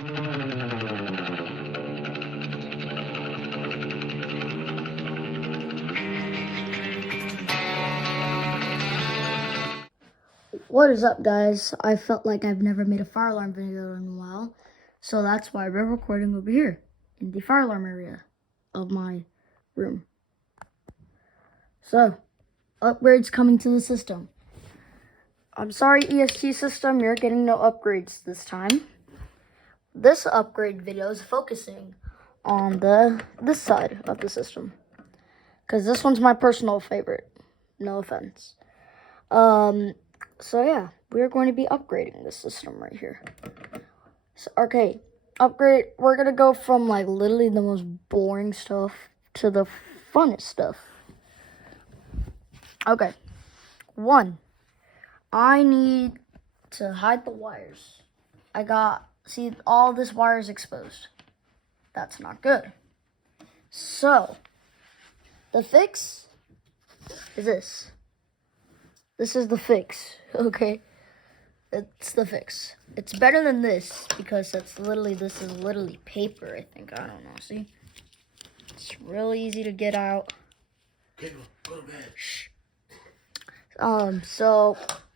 What is up, guys? I felt like I've never made a fire alarm video in a while, so that's why we're recording over here in the fire alarm area of my room. So, upgrades coming to the system. I'm sorry, EST system, you're getting no upgrades this time. This upgrade video is focusing on this side of the system, because this one's my personal favorite. No offense. So yeah, we're going to be upgrading this system right here. So, okay, upgrade. We're gonna go from like literally the most boring stuff to the funnest stuff. Okay, one, I need to hide the wires. See, all this wire is exposed. That's not good. So, the fix is this. This is the fix, okay? It's the fix. It's better than this because this is literally paper, I think. I don't know, see? It's really easy to get out. Okay, go to bed. Shh.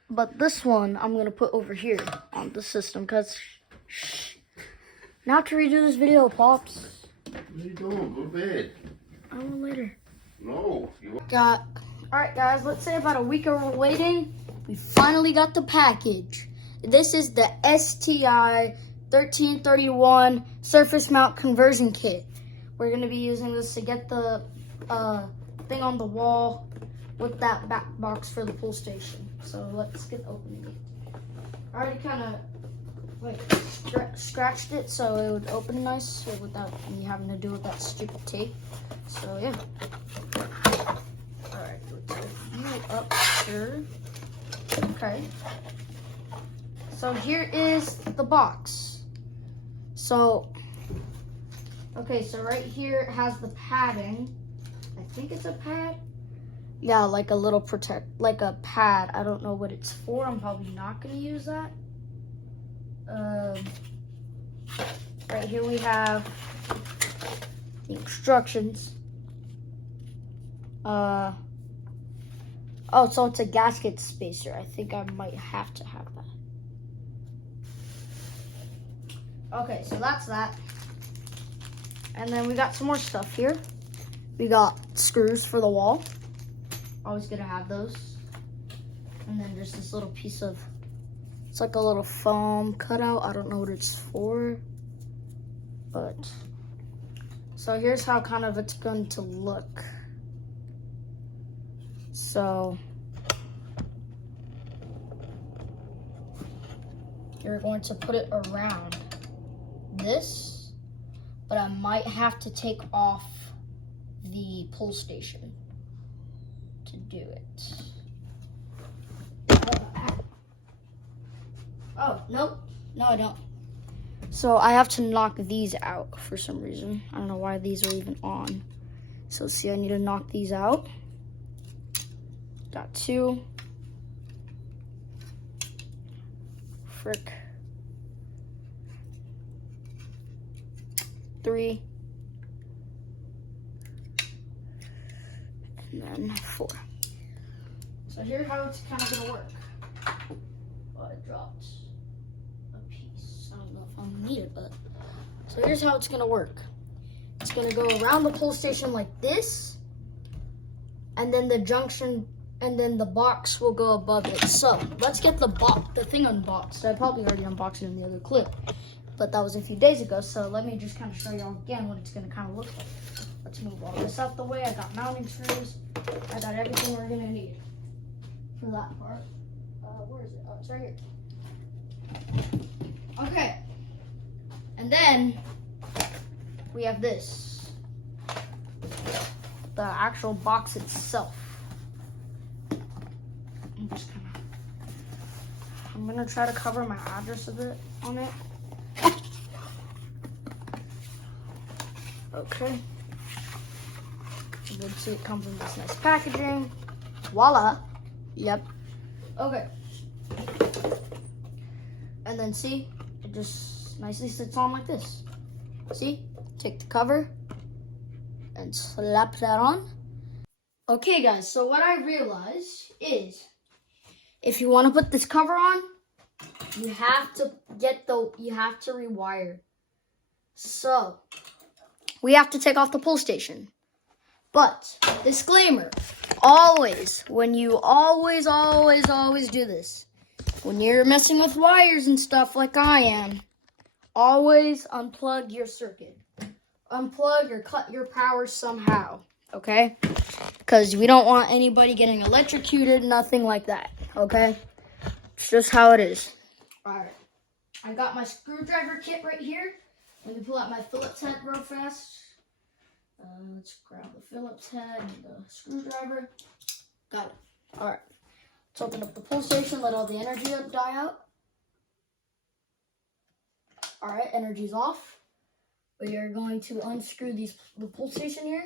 But this one I'm gonna put over here on the system because, shh. Now to redo this video, Pops. What are you doing? Go to bed. I will later. No. Alright guys, let's say about a week of waiting, we finally got the package. This is the STI 1331 surface mount conversion kit. We're going to be using this to get the thing on the wall with that back box for the pull station. So let's get opening it. I already kind of like scratched it so it would open nice without me having to do with that stupid tape. So yeah. Alright, let's open it up here. Okay. So here is the box. So, okay, so right here it has the padding. I think it's a pad. Yeah, like a little like a pad. I don't know what it's for. I'm probably not going to use that. Right here we have the instructions. Oh, so it's a gasket spacer. I think I might have to have that. Okay, so that's that. And then we got some more stuff here. We got screws for the wall. Always gonna have those. And then there's this little piece of, it's like a little foam cutout. I don't know what it's for, but. So here's how kind of it's going to look. So you're going to put it around this, but I might have to take off the pull station to do it. Oh, nope. No, I don't. So I have to knock these out for some reason. I don't know why these are even on. So see, I need to knock these out. Got 2. Frick. 3. And then 4. So here's how it's kind of gonna work. Oh, I dropped a piece. I don't know if I'm gonna need it, but. So here's how it's gonna work. It's gonna go around the pull station like this, and then the junction, and then the box will go above it. So let's get the thing unboxed. I probably already unboxed it in the other clip, but that was a few days ago. So let me just kind of show y'all again what it's gonna kind of look like. Let's move all this out the way. I got mounting screws. I got everything we're gonna need for that part. Where is it? Oh, it's right here. Okay. And then we have this, the actual box itself. I'm gonna try to cover my address a bit on it. Okay. You can see it comes in this nice packaging. Voila. Yep. Okay. And then see, it just this. Nicely sits on like this. See? Take the cover and slap that on. Okay guys, so what I realized is if you want to put this cover on, you have to rewire. So we have to take off the pull station. But disclaimer, always do this. When you're messing with wires and stuff like I am, always unplug your circuit. Unplug or cut your power somehow, okay? Because we don't want anybody getting electrocuted, nothing like that, okay? It's just how it is. Alright, I got my screwdriver kit right here. Let me pull out my Phillips head real fast. Let's grab the Phillips head and the screwdriver. Got it. Alright, let's open up the pull station, let all the energy die out. Alright, energy's off. We are going to unscrew the pull station here.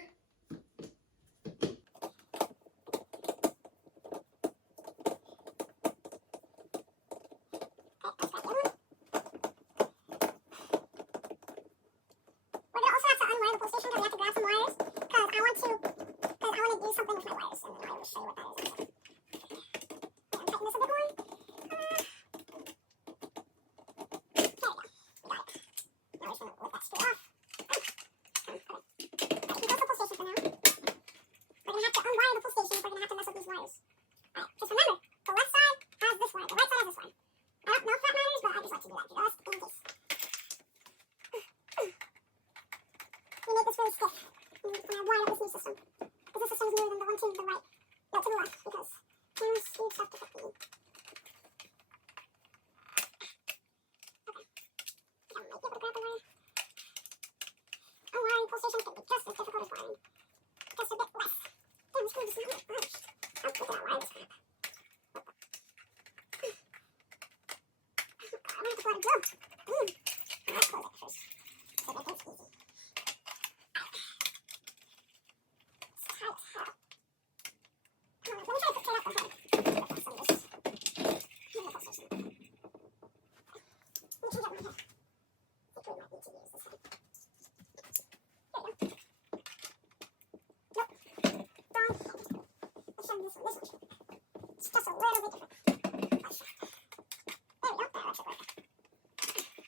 It's just a little bit different. There we go. That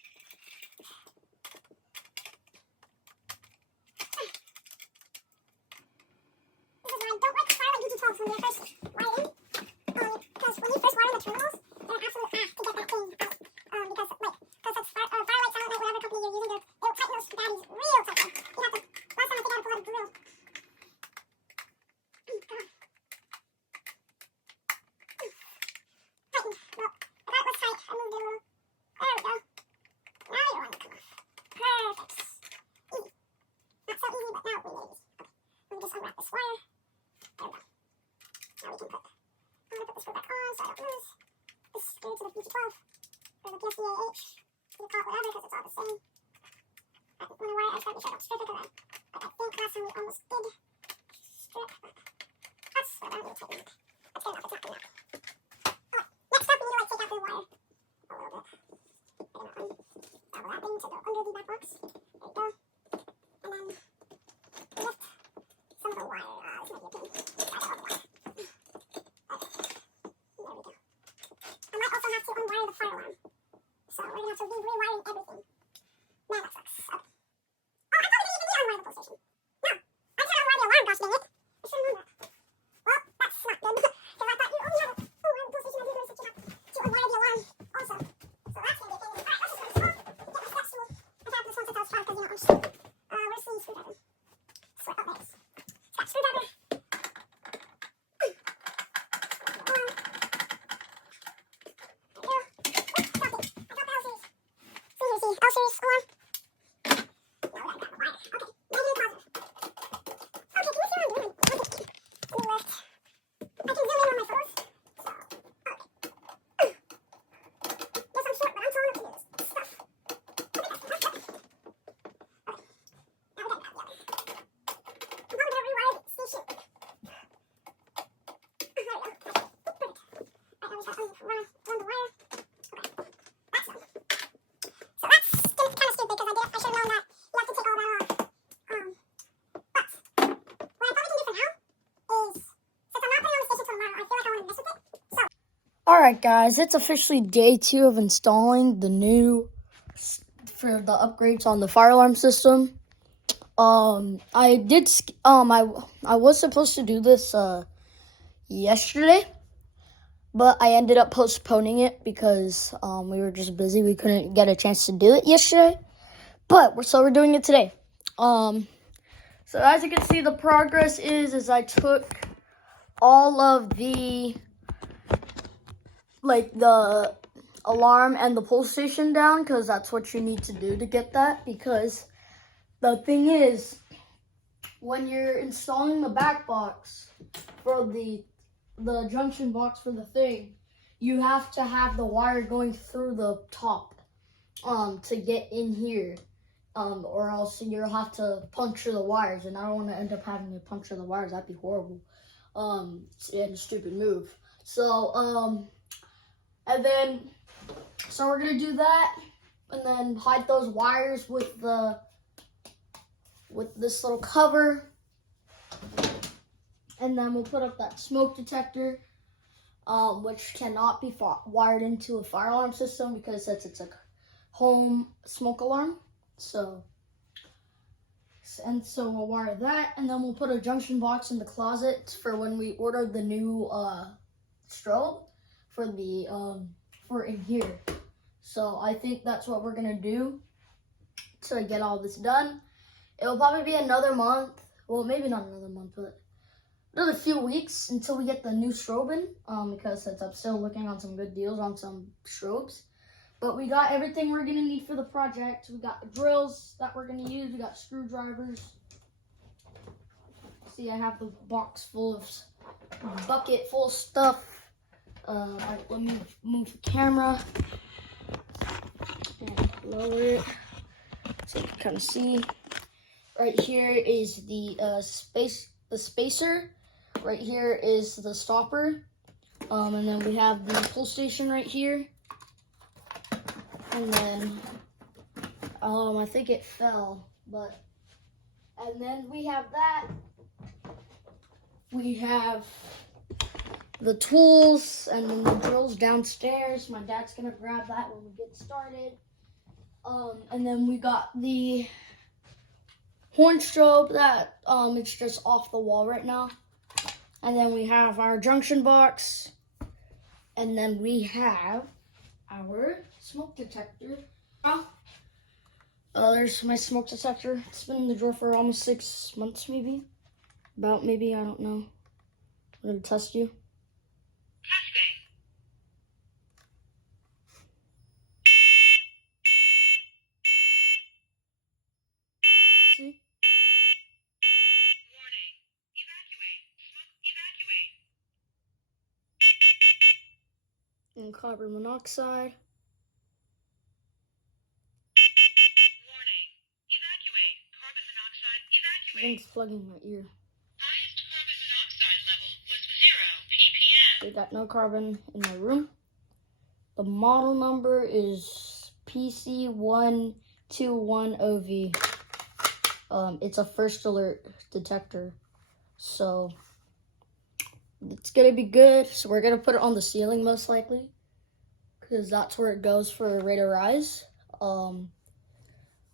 actually worked. This is why I don't like Firelight BT12s when they're first wired in. Because when you first wire in the terminals, they're an absolute ass to get that thing out. Because it's Firelight, Silent Night, whatever company you're using, it'll tighten those batteries real tight. You have to, last time I think I had to pull out a drill. Alright guys, it's officially day 2 of installing the new, for the upgrades on the fire alarm system. I was supposed to do this, yesterday, but I ended up postponing it because, we were just busy. We couldn't get a chance to do it yesterday, but we're doing it today. So as you can see, the progress is I took all of the alarm and the pull station down, because that's what you need to do to get that. Because the thing is, when you're installing the back box for the junction box for the thing, you have to have the wire going through the top to get in here, or else you'll have to puncture the wires, and I don't want to end up having to puncture the wires. That'd be horrible, and a stupid move. So and then, so we're gonna do that, and then hide those wires with this little cover, and then we'll put up that smoke detector, which cannot be wired into a fire alarm system because it's a home smoke alarm. So we'll wire that, and then we'll put a junction box in the closet for when we order the new strobe for in here. So I think that's what we're gonna do to get all this done. It'll probably be another month. Well, maybe not another month, but another few weeks until we get the new strobe in, because I'm still looking on some good deals on some strobes. But we got everything we're gonna need for the project. We got drills that we're gonna use. We got screwdrivers. See, I have the bucket full of stuff. Alright, let me move the camera and lower it so you can kind of see. Right here is the spacer. Right here is the stopper. And then we have the pull station right here. And then I think it fell, and then we have that. We have the tools and then the drills downstairs. My dad's gonna grab that when we get started. And then we got the horn strobe that it's just off the wall right now. And then we have our junction box. And then we have our smoke detector. There's my smoke detector. It's been in the drawer for almost 6 months, maybe. I don't know. I'm gonna test you. Testing. See? Warning. Evacuate. Smoke evacuate. And carbon monoxide. Warning. Evacuate. Carbon monoxide I evacuate. think it's plugging my ear. Highest carbon monoxide level was 0 ppm. We got no carbon in my room. The model number is PC121OV. It's a first alert detector, so it's gonna be good. So we're gonna put it on the ceiling most likely, because that's where it goes for rate of rise.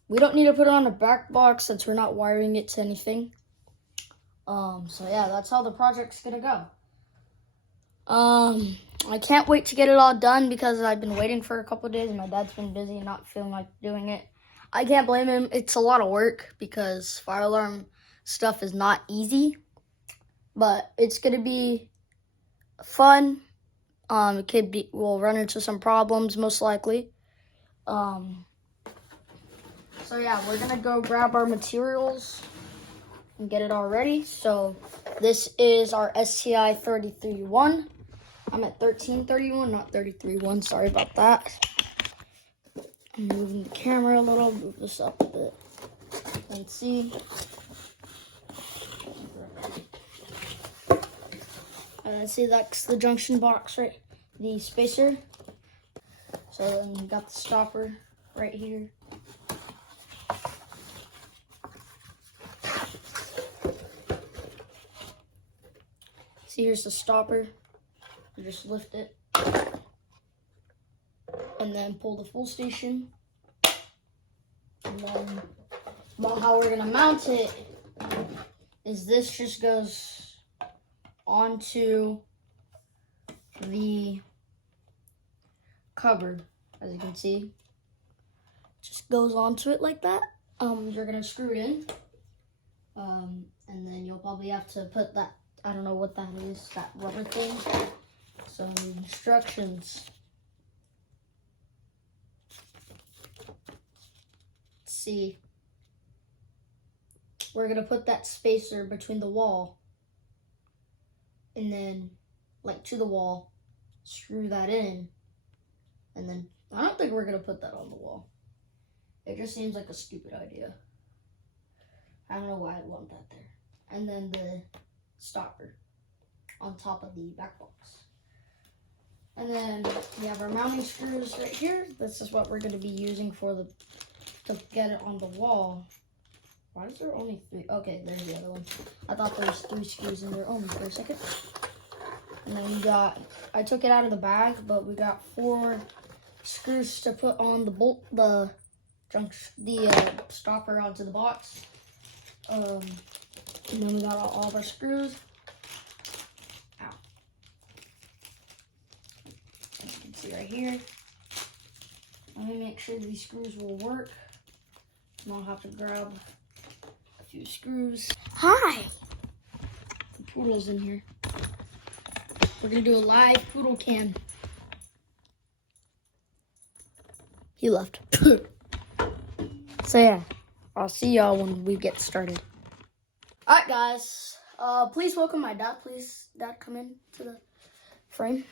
We don't need to put it on a back box since we're not wiring it to anything. So yeah, that's how the project's gonna go. I can't wait to get it all done because I've been waiting for a couple of days and my dad's been busy and not feeling like doing it. I can't blame him. It's a lot of work because fire alarm stuff is not easy, but it's gonna be fun. We'll run into some problems most likely. So yeah, we're gonna go grab our materials and get it all ready. So this is our STI 33-1. I'm at 1331, not 33-1. Sorry about that. I'm moving the camera a little, move this up a bit. And see. See, that's the junction box, right? The spacer. So then you got the stopper right here. See, here's the stopper. You just lift it. and then pull the full station. And then about how we're gonna mount it is this just goes onto the cupboard, as you can see. Just goes onto it like that. You're gonna screw it in, and then you'll probably have to put that, I don't know what that is, that rubber thing. So instructions. Let's see. We're gonna put that spacer between the wall, and then like to the wall, screw that in, and then I don't think we're gonna put that on the wall. It just seems like a stupid idea. I don't know why I'd want that there. And then the stopper on top of the back box. And then we have our mounting screws right here. This is what we're going to be using to get it on the wall. Why is there only 3? Okay, there's the other one. I thought there was 3 screws in there only for a second. And then we got, I took it out of the bag, but we got 4 screws to put on the stopper onto the box. And then we got all of our screws. Ow. As you can see right here. Let me make sure these screws will work. And I'll have to grab a few screws. Hi! The poodle's in here. We're gonna do a live poodle cam. He left. So yeah, I'll see y'all when we get started. Alright guys, please welcome my dad. Please, Dad, come in to the frame.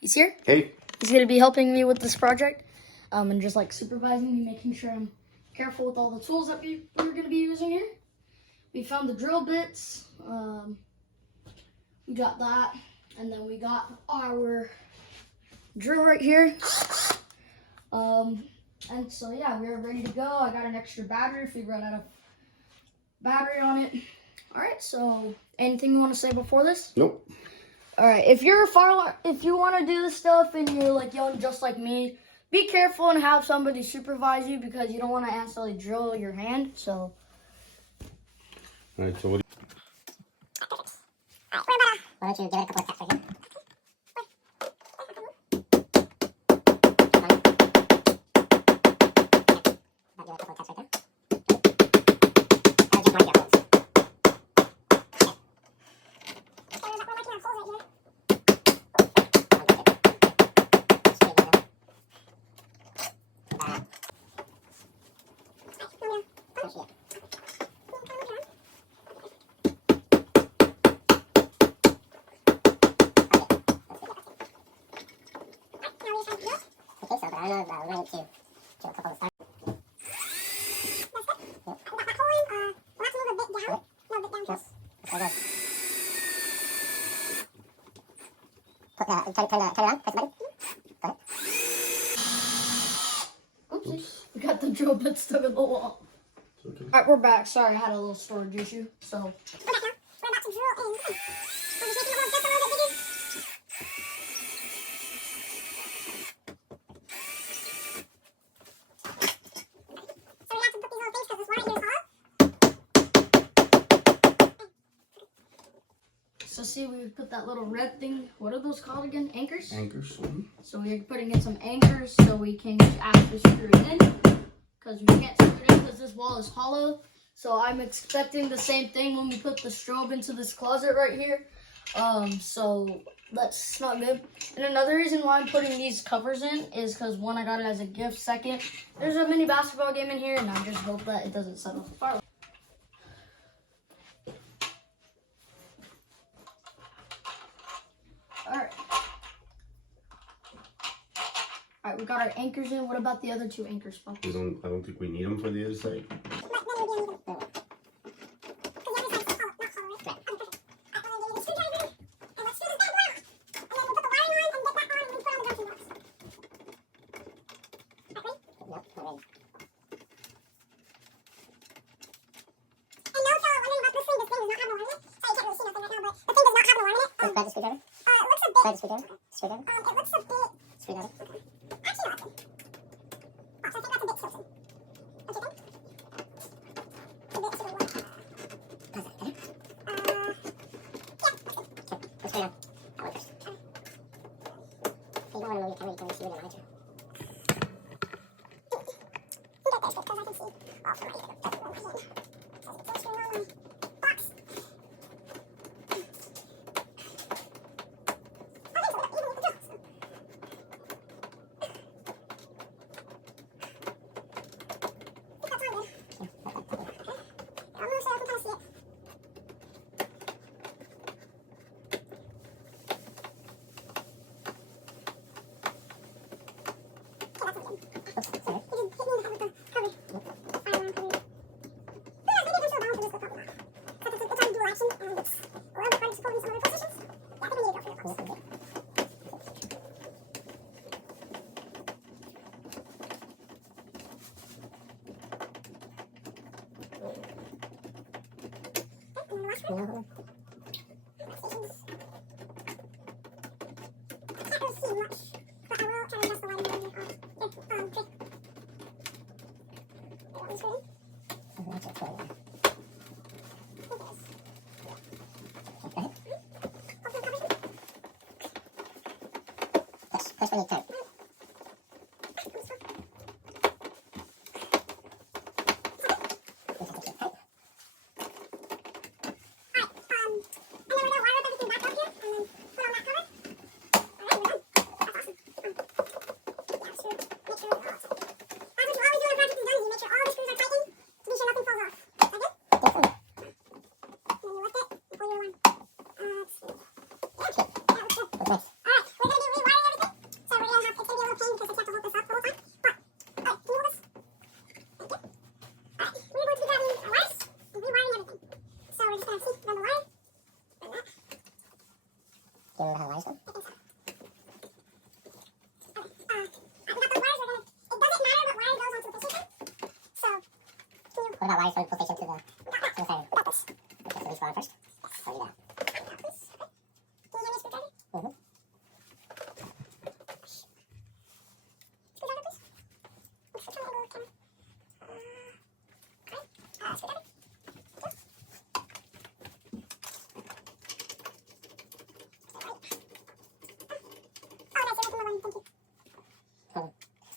He's here. Hey. He's gonna be helping me with this project, and just like supervising me, making sure I'm careful with all the tools that we're gonna be using here. We found the drill bits. We got that, and then we got our drill right here. And so yeah, we're ready to go. I got an extra battery if we run out of battery on it. All right, so anything you want to say before this? Nope. All right, if you want to do this stuff and you're like young just like me, be careful and have somebody supervise you because you don't want to accidentally drill your hand. So All right, so what Why don't you give it a couple of taps right here? Give it a couple of taps right there. That'll just mark your holes. Okay, so but I don't know, we're going to do a couple of stars. Turn it on, press the button. Go ahead. oopsie, we got the drill bit stuck in the wall. Okay. All right, we're back. Sorry, I had a little storage issue. So We're back now. We're about to drill in. Come on. We're just making the holes just a little bit bigger. So we have to put these little things because this wire here is hollow. So see, we put that little red thing. What are those called again? Anchors? Anchors. So we're putting in some anchors so we can actually screw it in. Because we can't screw it in because this wall is hollow. So I'm expecting the same thing when we put the strobe into this closet right here. So that's not good. And another reason why I'm putting these covers in is because one, I got it as a gift. Second, there's a mini basketball game in here and I just hope that it doesn't set off the fire. Alright. Alright, we got our anchors in. What about the other 2 anchor spots? I don't think we need them for the other side. Grab the screwdriver. Grab the screwdriver. Screwdriver. It looks a bit... Screwdriver. Actually, Push when you turn. What about wires from the PlayStation to the siren? Okay, so these go on first. So do that. Mm-hmm.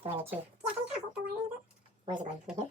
Do I need to? Where's it going? From here?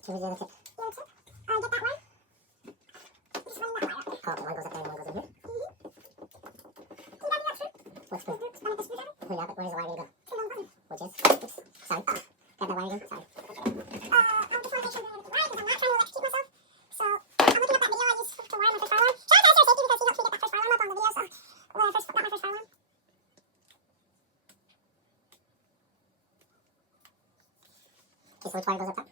Where's the other tip? Oh, the one goes up there and one goes in here? What's good? Oh, yeah, but where's the wire going to go? Which is? Oops, sorry. Grab that wire again, sorry. Okay, so which wire goes up top?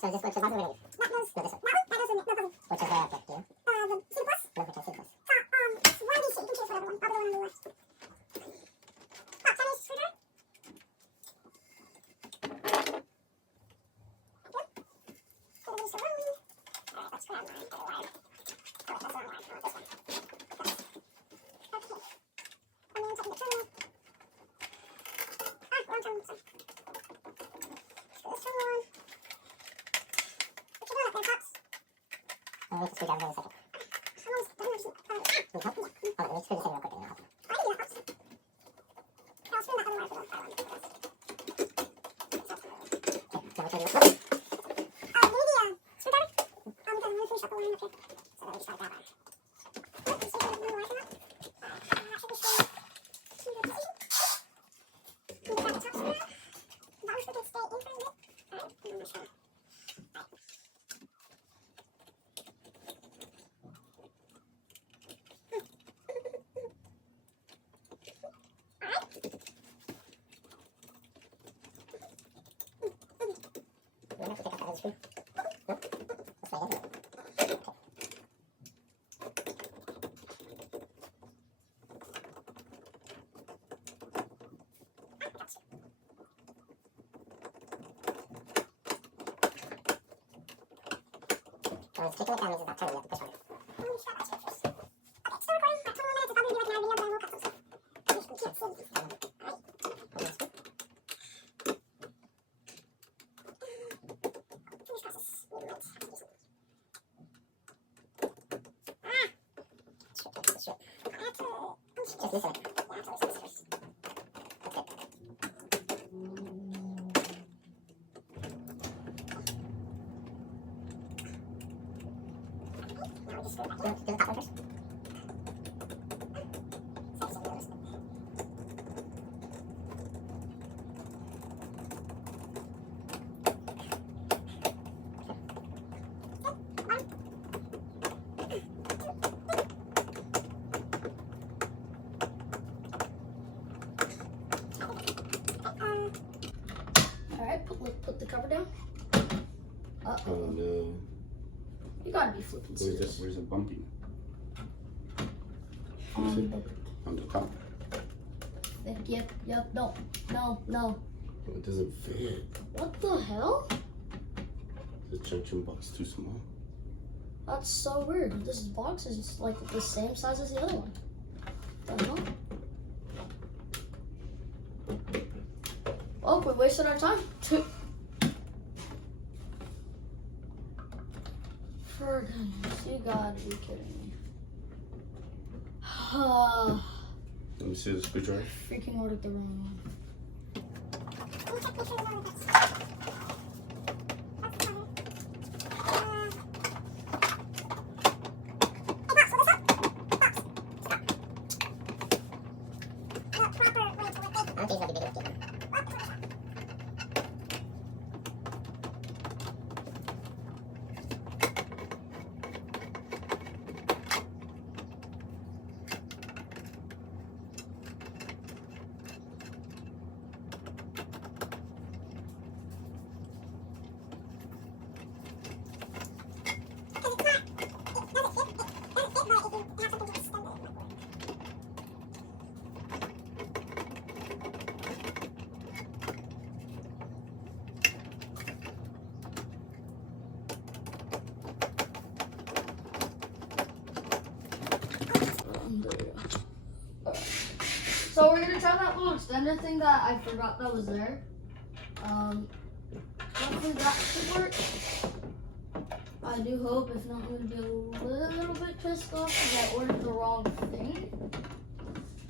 So is this which one we're gonna use? That goes. No, this one. That goes in. That goes in. Which is the fifth gear? The C plus. No, which is C plus. So one of these. You can choose whatever one. I'll do the one on the left. Chinese screwdriver. Alright, let's grab mine. Get a wire. Oh, that's the wrong wire. I want this one. Okay. And then checking the terminal. Wrong terminal. Sorry. Screw this terminal on. What you doing up there, Pops? I'll make the screwdriver in a second. Almost done. Need help? Hold on, let me screw this in real quick and then I'll help you. I can do that, Pops. I'll spin that other wire for the other one. Okay, now we're trying to do it. When it's taking it down, means it's not turning. You have to push harder. Okay, still recording. About 20 minutes. It's probably going to be like an hour video, but I will cut some stuff. You can't see anything. Finish process. Movement. Strip. Just listen. Yeah, I have to listen first. That's good. Do the top one first. Alright, put the cover down. Oh no. You gotta be flipping serious. Where's it bumping? On the top. Yep, no. Oh, it doesn't fit. What the hell? The junction box too small. That's so weird. This box is like the same size as the other one. What the hell? Oh, we wasted our time. For goodness, you gotta be kidding me. Let me see the screwdriver. Freaking ordered the wrong one. So we're gonna try that little extender thing that I forgot that was there. Hopefully that should work. I do hope. If not, I'm gonna be a little bit pissed off because I ordered the wrong thing.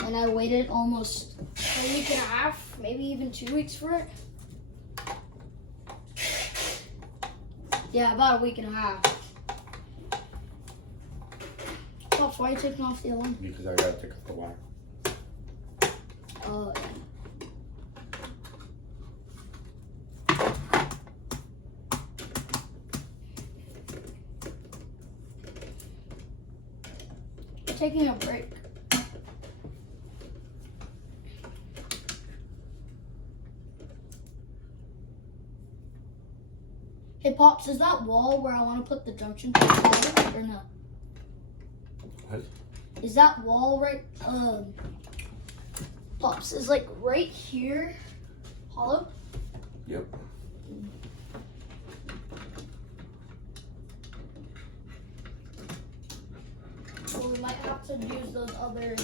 And I waited almost a week and a half, maybe even 2 weeks for it. Yeah, about a week and a half. Pops, why are you taking off the other one? Because I gotta take off the wire. Oh, taking a break. Hey, Pops, is that wall where I want to put the junction box or no? What? Is that wall right, Pops, is like right here hollow? Yep. Well, we might have to use those other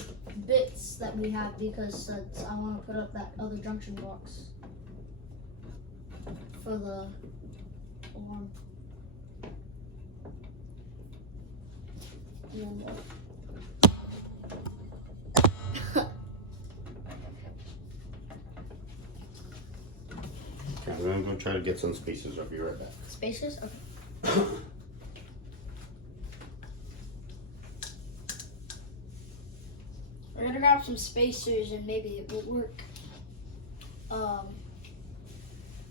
bits that we have because I want to put up that other junction box for the alarm. And then, Okay, I'm gonna go try to get some spacers. I'll be right back. Spacers? Okay. We're gonna grab some spacers and maybe it will work.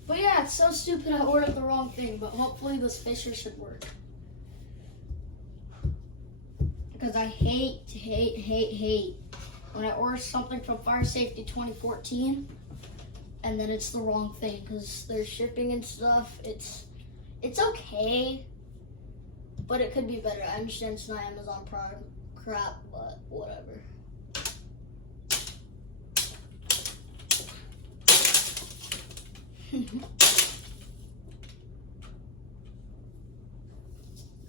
But yeah, it's so stupid I ordered the wrong thing, but hopefully the spacers should work. Because I hate when I order something from Fire Safety 2014 and then it's the wrong thing because their shipping and stuff, it's okay, but it could be better. I understand it's not Amazon Prime crap, but whatever. I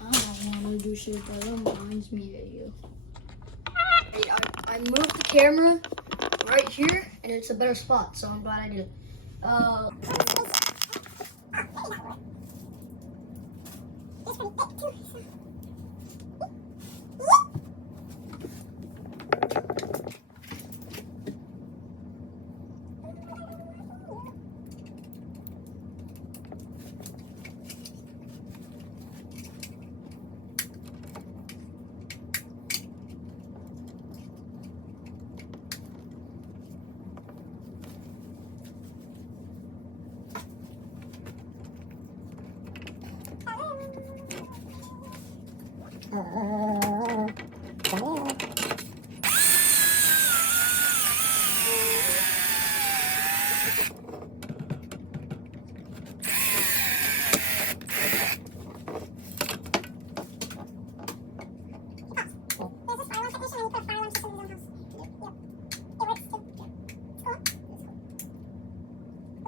don't want to do shit that reminds me of you. I moved the camera right here, and it's a better spot, so I'm glad I did.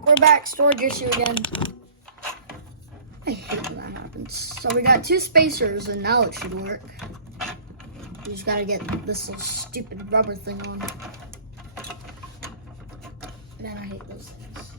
We're back, storage issue again. I hate when that happens. So we got 2 spacers and now it should work. You just gotta get this little stupid rubber thing on. Man, I hate those things.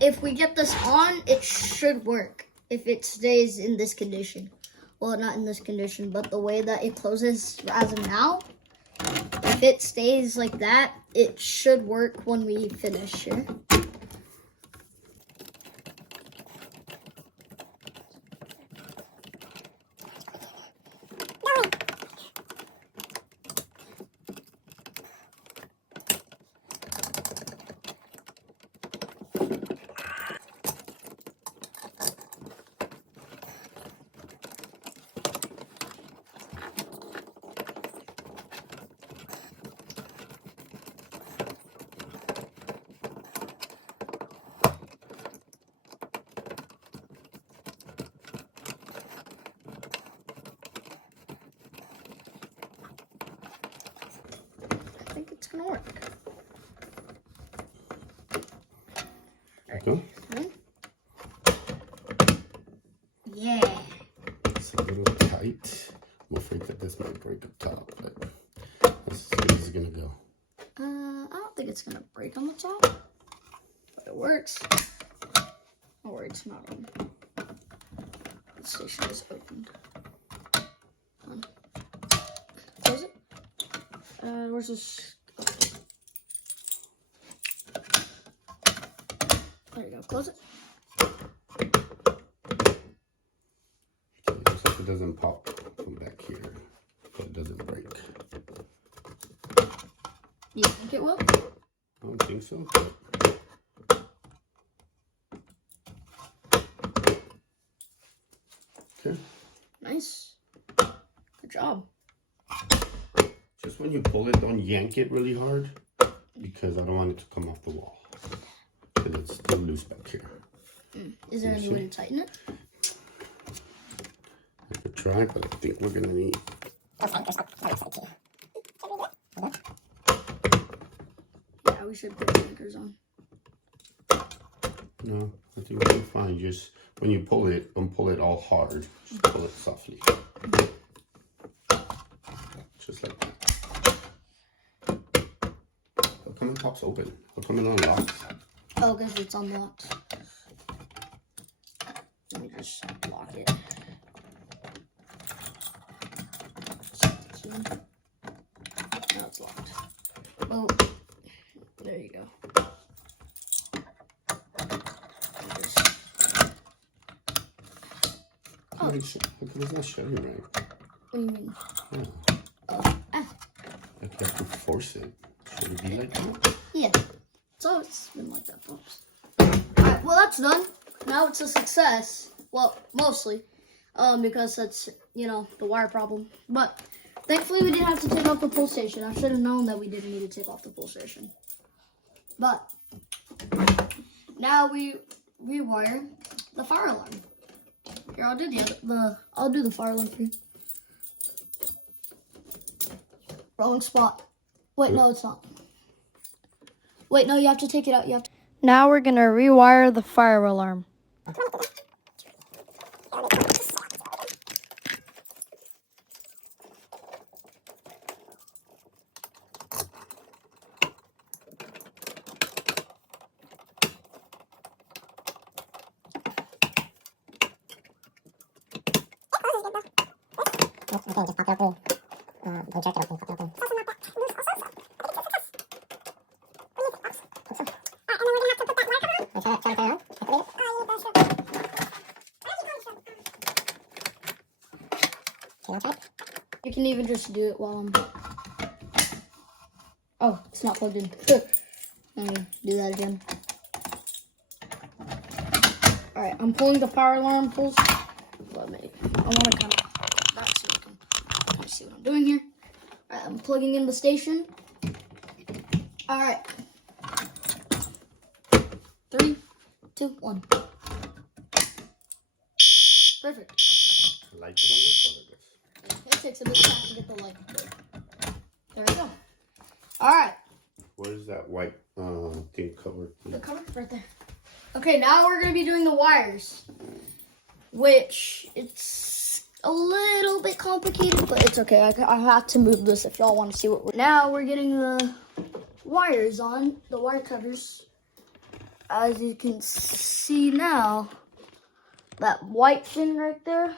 If we get this on, it should work. If it stays in this condition. Well, not in this condition, but the way that it closes as of now. If it stays like that, it should work when we finish here. think it's gonna work. There you go. Yeah. It's a little tight. I'm afraid that this might break up top, but that's as good as it's gonna go. I don't think it's gonna break on the top, but it works. Or it's not on. The station is opened. Close it. Where's this? There you go. Close it. Okay, looks like it doesn't pop from back here, but it doesn't break. You think it will? I don't think so, but okay. Nice. Good job. Just when you pull it, don't yank it really hard because I don't want it to come off the wall. And it's still loose back here. Is there any way to tighten it? I could try, but I think we're gonna need. Yeah, we should put the anchors on. No, I think we'll be fine. Just when you pull it, don't pull it all hard. Just pull it softly. Just like that. How come it pops open? How come it unlocks? Oh, because it's unlocked. Let me just lock it. Now it's locked. Oh, there you go. How come it's not shutting right? What do you mean? Yeah. Like you have to force it. Should it be like that? Yeah. So it's been like that, folks. Alright, well that's done. Now it's a success. Well, mostly. Because that's, you know, the wire problem. But thankfully we didn't have to take off the pull station. I should have known that we didn't need to take off the pull station. But now we rewire the fire alarm. Here, I'll do the fire alarm for you. Wrong spot. Wait, no, it's not. Wait, no, you have to take it out. You have to. Now we're gonna rewire the fire alarm. Okay, just pop it open. Don't jerk it open, pop it open. Try to turn on. You can even just do it while I'm. Oh, it's not plugged in. Let me do that again. Alright, I'm pulling the fire alarm pulls. I want to kind of back so you can kind of see what I'm doing here. Alright, I'm plugging in the station. Alright. 3, 2, 1. Perfect. The light doesn't work well, I guess. It takes a bit of time to get the light to work. There we go. Alright. Where's that white thing covered? The cover right there. Okay, now we're going to be doing the wires. Which, it's a little bit complicated, but it's okay. I have to move this if y'all want to see what we're... Now we're getting the wires on, the wire cutters. As you can see now, that white thing right there,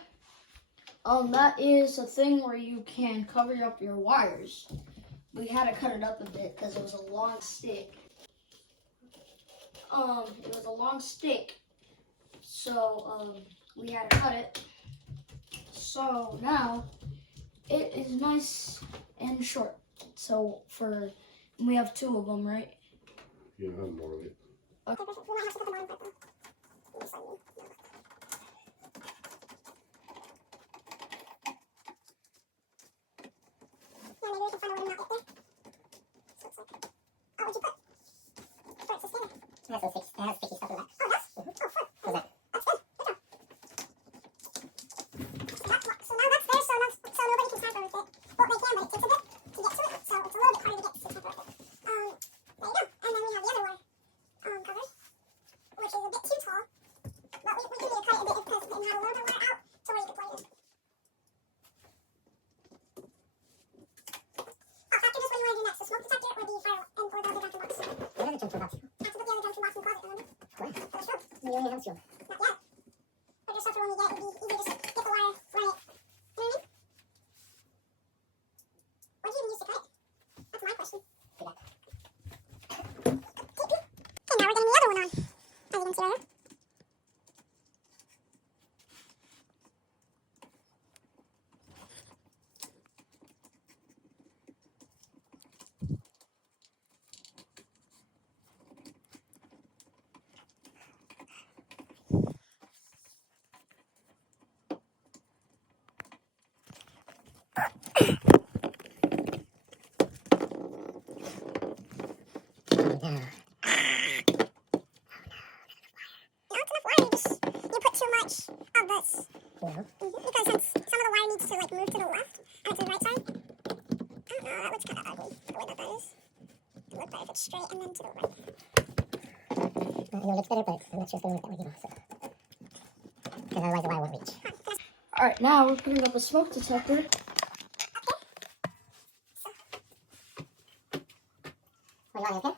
that is a thing where you can cover up your wires. We had to cut it up a bit because it was a long stick. It was a long stick, so we had to cut it. So now it is nice and short. So we have 2 of them, right? Yeah, I have more of it. It has sticky stuff in that. Oh, that's good. Oh, fun. That's good. Good job. So now that's there, so nobody can tamper with it. Well, they can, but it takes a bit to get to it, so it's a little bit harder to get to tamper with. his own shield. Not yet. But just after when you get it, it'd be easier just get the wire, run it. You know what I mean? What do you even use to cut it? That's my question. Okay, now we're getting the other one on. As you can see right here. Because since some of the wire needs to like move to the left and to the right side, I don't know, that looks kind of ugly, the way that is. It would look better if it's straight and then to the right. It looks better, but I'm not sure it's going to work that way, because otherwise the wire won't reach. Alright, now we're putting up a smoke detector. What do you want, okay?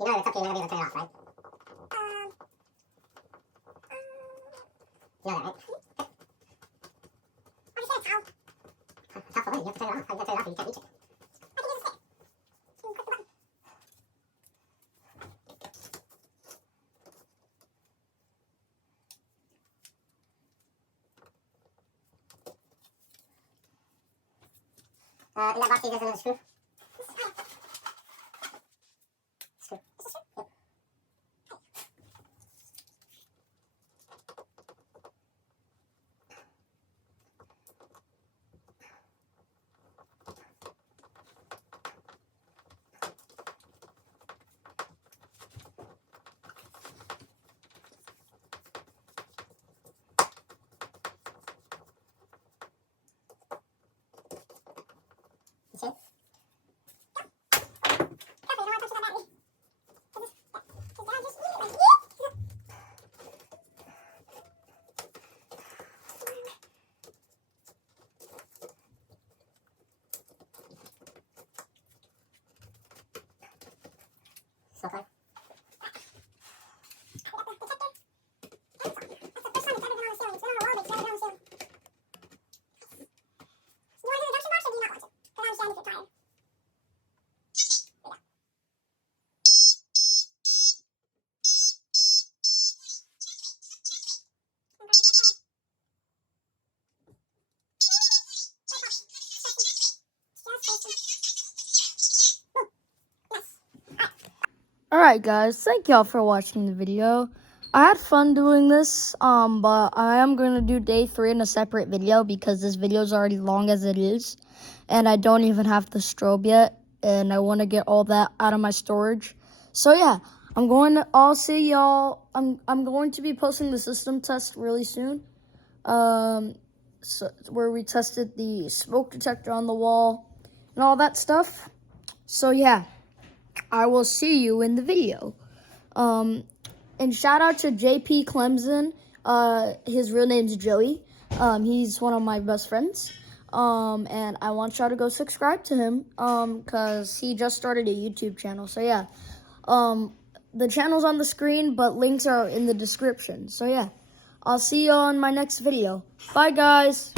You know it's up to you whenever you turn it off, right? You know that, right? I just said it's out. It's out for what? You have to turn it off. How you gonna turn it off if you can't reach it? I can use a stick. You can click the button. In that box, there's another screw. Screw. Yep. You see it? So far. Alright guys, thank y'all for watching the video. I had fun doing this, but I am going to do day 3 in a separate video because this video is already long as it is. And I don't even have the strobe yet, and I want to get all that out of my storage. So yeah, I'll see y'all, I'm going to be posting the system test really soon. So where we tested the smoke detector on the wall and all that stuff. So yeah. I will see you in the video. And shout out to JP Clemson. His real name's Joey. He's one of my best friends. And I want y'all to go subscribe to him because he just started a YouTube channel. So yeah, the channel's on the screen, but links are in the description. So yeah, I'll see you on my next video. Bye guys.